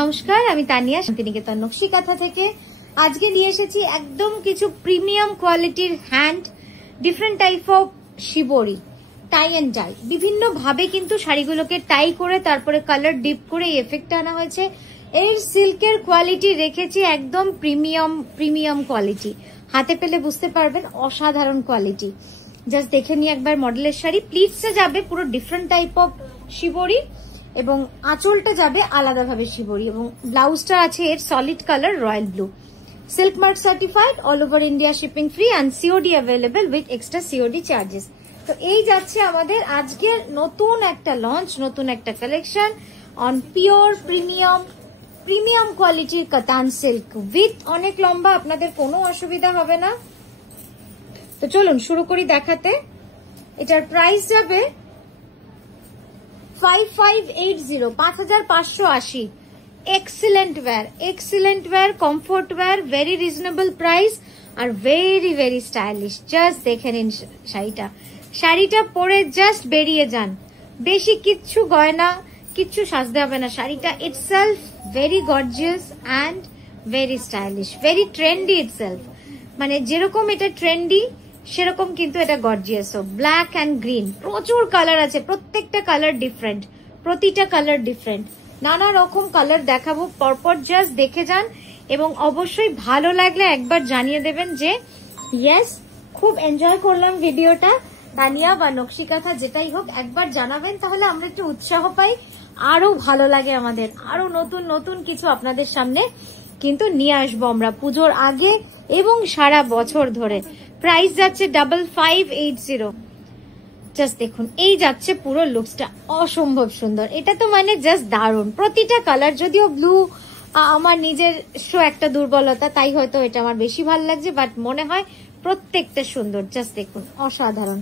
নমস্কার, আমি তানিয়া শান্তিনিকেতন নকশিকাঁথা থেকে। আজকে নিয়ে এসেছি একদম কিছু প্রিমিয়াম কোয়ালিটির hand different type of shibori, tie and dye. বিভিন্ন ভাবে কিন্তু শাড়িগুলোকে টাই করে তারপরে কালার ডিপ করে এই এফেক্টটা আনা হয়েছে। এর সিল্কের কোয়ালিটি রেখেছি একদম প্রিমিয়াম কোয়ালিটি। হাতে পেলে বুঝতে পারবেন অসাধারণ কোয়ালিটি। জাস্ট দেখে নিয়ে একবার মডেলের শাড়ি। প্লিটসে যাবে পুরো ডিফারেন্ট টাইপ অফ শিবরি এবং আঁচলটা যাবে আলাদাভাবে শিবরি এবং ব্লাউজটা আছে এর solid colour royal blue. Silk mark certified, all over India shipping free and COD available with extra COD charges. তো এই যাচ্ছে আমাদের আজকের নতুন একটা লঞ্চ, নতুন একটা কালেকশন অন পিওর প্রিমিয়াম কোয়ালিটির কাতান সিল্ক উইথ অনেক লম্বা, আপনাদের কোনো অসুবিধা হবে না। তো চলুন শুরু করি দেখাতে। এটার প্রাইস যাবে 5580, 5580। Excellent wear, comfort wear, very reasonable price আর ভেরি স্টাইলিশ। জাস্ট দেখে নিন শাড়িটা পরে জাস্ট বেরিয়ে যান। বেশি কিচ্ছু গয়না, কিচ্ছু সাজতে হবে না। শাড়িটা itself very gorgeous and very stylish, very trendy itself. মানে যেরকম এটা ট্রেন্ডি সেরকম কিন্তু এটা গর্জিয়াসও। ব্ল্যাক অ্যান্ড গ্রিন, প্রচুর কালার আছে, প্রত্যেকটা কালার ডিফারেন্ট, প্রতিটা কালার ডিফারেন্ট। নানা রকম কালার দেখাবো পরপর, জাস্ট দেখে যান এবং অবশ্যই ভালো লাগলে একবার জানিয়ে দেবেন যে ইয়েস খুব এনজয় করলাম ভিডিওটা। তানিয়া বা নকশিকাঁথা যেটাই হোক একবার জানাবেন, তাহলে আমরা একটু উৎসাহ পাই, আরো ভালো লাগে আমাদের, আরো নতুন কিছু আপনাদের সামনে কিন্তু নিয়ে আসবো আমরা পুজোর আগে এবং সারা বছর ধরে। প্রাইস যাচ্ছে 5580। জাস্ট দেখুন এই যাচ্ছে পুরো লুকসটা, অসম্ভব সুন্দর। এটা তো মানে জাস্ট দারুণ। প্রতিটা কালার, যদিও ব্লু আমার নিজের একটা দুর্বলতা, তাই হয়তো এটা আমার বেশি ভালো লাগছে, বাট মনে হয় প্রত্যেকটা সুন্দর। জাস্ট দেখুন অসাধারণ।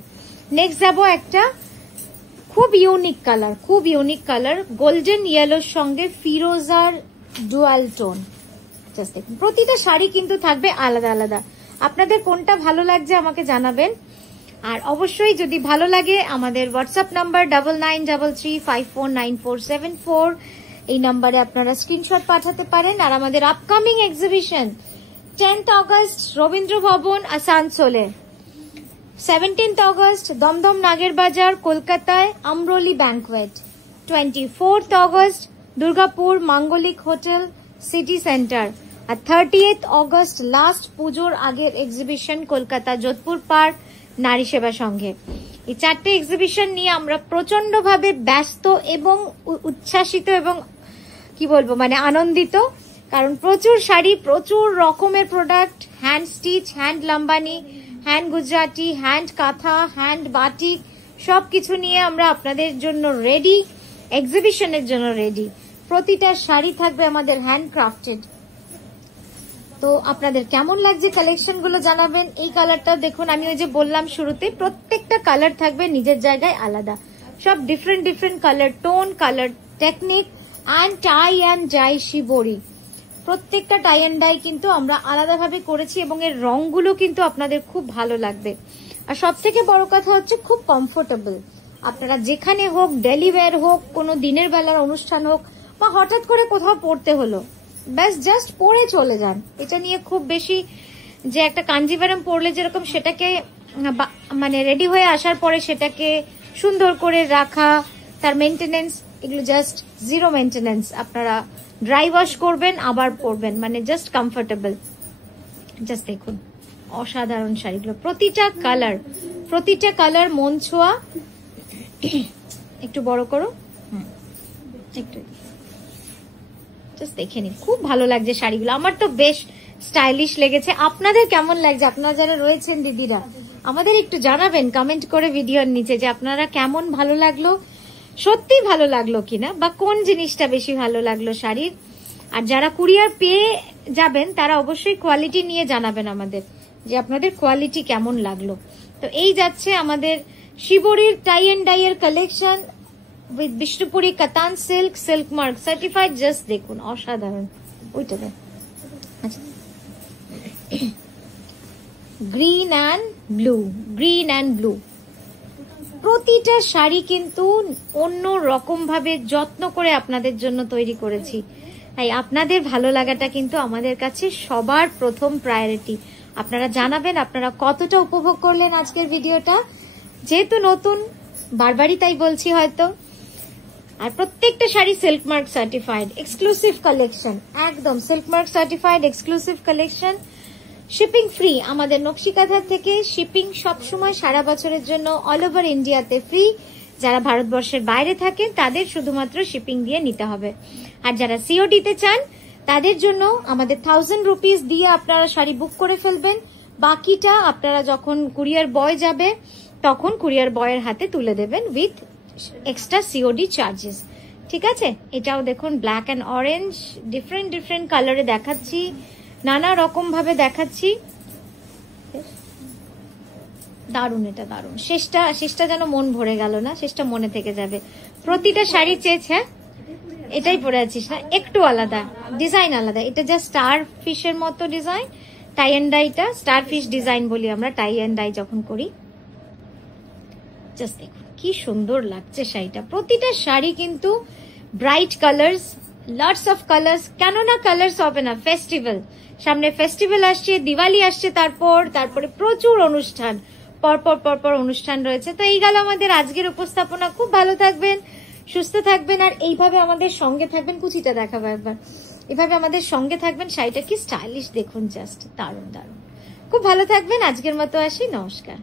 নেক্সট যাবো একটা খুব ইউনিক কালার, গোল্ডেন ইয়েলোর সঙ্গে ফিরোজার ডুয়াল টোন। জাস্ট দেখুন প্রতিটা শাড়ি কিন্তু থাকবে আলাদা। আপনাদের কোনটা ভালো লাগছে আমাকে জানাবেন। আর অবশ্যই যদি ভালো লাগে আমাদের হোয়াটসঅ্যাপ নাম্বার 9933549474, এই নাম্বারে আপনারা স্ক্রিনশট পাঠাতে পারেন। আর আমাদের upcoming exhibition 10th August Rabindra ভবন আসানসোলে, 17th অগস্ট দমদম নাগের বাজার কলকাতায় আমরোলি ব্যাংকোয়েট, 24th অগস্ট দুর্গাপুর মাঙ্গলিক হোটেল সিটি সেন্টার, আর 30th অগস্ট লাস্ট পুজোর আগের এক্সিবিশন কলকাতা যোধপুর পার্ক নারী সেবা সংঘে। এই 4টে এক্সিবিশন নিয়ে আমরা প্রচন্ড ভাবে ব্যস্ত এবং উচ্ছ্বাসিত এবং কি বলবো মানে আনন্দিত, কারণ প্রচুর শাড়ি, প্রচুর রকমের product, hand stitch, hand Lambani, hand Gujarati, hand কাঁথা, হ্যান্ড বাটিক, সবকিছু নিয়ে আমরা আপনাদের জন্য রেডি, এক্সিবিশনের জন্য রেডি। প্রতিটা শাড়ি থাকবে আমাদের হ্যান্ড ক্রাফটেড। তো আপনাদের কেমন লাগছে কালেকশন গুলো জানাবেন। এই কালারটা দেখুন, আমি ওই যে বললাম শুরুতে, প্রত্যেকটা কালার থাকবে নিজের জায়গায় আলাদা, সব different colour tone, colour technique and tie and dye shibori. প্রত্যেকটা টাই অ্যান্ড ডাই কিন্তু আমরা আলাদাভাবে করেছি এবং এর রংগুলো কিন্তু আপনাদের খুব ভালো লাগবে। আর সব থেকে বড় কথা হচ্ছে খুব কমফোর্টেবল। আপনারা যেখানে হোক, ডেলি ওয়্যার হোক, কোনো দিনের বেলার অনুষ্ঠান হোক, বা হঠাৎ করে কোথাও পড়তে হলো, ব্যাস জাস্ট পরে চলে যান। এটা নিয়ে খুব বেশি যে একটা কাঞ্জিভারম পরলে যেরকম সেটাকে মানে রেডি হয়ে আসার পরে সেটাকে সুন্দর করে রাখা, তার মেনটেনেন্স, এগুলো জাস্ট জিরো মেনটেনেন্স। আপনারা ড্রাই ওয়াশ করবেন আবার পরবেন, মানে জাস্ট কমফোর্টেবল। জাস্ট দেখুন অসাধারণ শাড়িগুলো, প্রতিটা কালার মন ছোঁয়া। একটু বড় করো, একটু জাস্ট দেখে নিন, খুব ভালো লাগছে শাড়িগুলো। আমার তো বেশ স্টাইলিশ লেগেছে। আপনাদের কেমন লাগছে? আপনারা যারা রয়েছেন দিদিরা, আমাদের একটু জানাবেন কমেন্ট করে ভিডিওর নিচে যে আপনারা কেমন ভালো লাগলো, সত্যি ভালো লাগলো কিনা, বা কোন জিনিসটা বেশি ভালো লাগলো শাড়ির। আর যারা কুরিয়ার পেয়ে যাবেন তারা অবশ্যই কোয়ালিটি নিয়ে জানাবেন আমাদের যে আপনাদের কোয়ালিটি কেমন লাগলো। তো এই যাচ্ছে আমাদের শিবরির টাই এন্ড ডাই এর কালেকশন উইথ বিষ্ণুপুরি কাতান silk, silk mark certified. Just দেখুন অসাধারণ। ওইটা দেখ, আচ্ছা, গ্রিন অ্যান্ড ব্লু। প্রতিটা শাড়ি কিন্তু অন্য রকম ভাবে যত্ন করে আপনাদের জন্য তৈরি করেছি। তাই আপনাদের ভালো লাগাটা কিন্তু আমাদের কাছে সবার প্রথম প্রায়োরিটি। আপনারা জানাবেন আপনারা কতটা উপভোগ করলেন আজকের ভিডিওটা। যেহেতু নতুন বারবারই তাই বলছি হয়তো। আর প্রত্যেকটা sari silk mark certified, exclusive collection, একদম silk mark certified exclusive collection. Shipping free আমাদের নকশিকাঁথার থেকে। শিপিং সবসময় সারা বছরের জন্য অল ওভার ইন্ডিয়াতে ফ্রি। যারা ভারতবর্ষের বাইরে থাকেন তাদের শুধুমাত্র শিপিং দিয়ে নিতে হবে। আর যারা সিওডিতে চান তাদের জন্য আমাদের 1000 রুপিস দিয়ে আপনারা শাড়ি বুক করে ফেলবেন। বাকিটা আপনারা যখন কুরিয়ার বয় যাবে তখন কুরিয়ার বয়ের হাতে তুলে দেবেন উইথ এক্সট্রা সিওডি চার্জেস। ঠিক আছে, এটাও দেখুন black and orange, different different কালারে দেখাচ্ছি, নানা রকম ভাবে দেখাচ্ছি। দারুন, এটা দারুন। শেষটা যেন মন ভরে গেল না, শেষটা মনে থেকে যাবে। প্রতিটা শাড়ি চেয়েছে, এটাই পরে আছিস না, একটু আলাদা ডিজাইন, আলাদা। এটা জাস্ট স্টার ফিশের মতো ডিজাইন, টাই অ্যান্ড ডাইটা স্টার ফিশ ডিজাইন বলি আমরা টাই অ্যান্ড ডাই যখন করি। জাস্ট দেখুন কি সুন্দর লাগছে শাড়িটা। প্রতিটা শাড়ি কিন্তু bright colours, lots of colours. কেননা কালার্স হবে না? ফেস্টিভ্যাল, সামনে ফেস্টিভ্যাল আসছে, দিওয়ালি আসছে, তারপরে প্রচুর অনুষ্ঠান, পরপর অনুষ্ঠান রয়েছে। তো এই গেল আমাদের আজকের উপস্থাপনা। খুব ভালো থাকবেন, সুস্থ থাকবেন, আর এইভাবে আমাদের সঙ্গে থাকবেন। কুচিটা দেখাবো একবার। এভাবে আমাদের সঙ্গে থাকবেন। শাড়িটা কি স্টাইলিশ দেখুন, জাস্ট দারুণ দারুণ। খুব ভালো থাকবেন। আজকের মতো আসি, নমস্কার।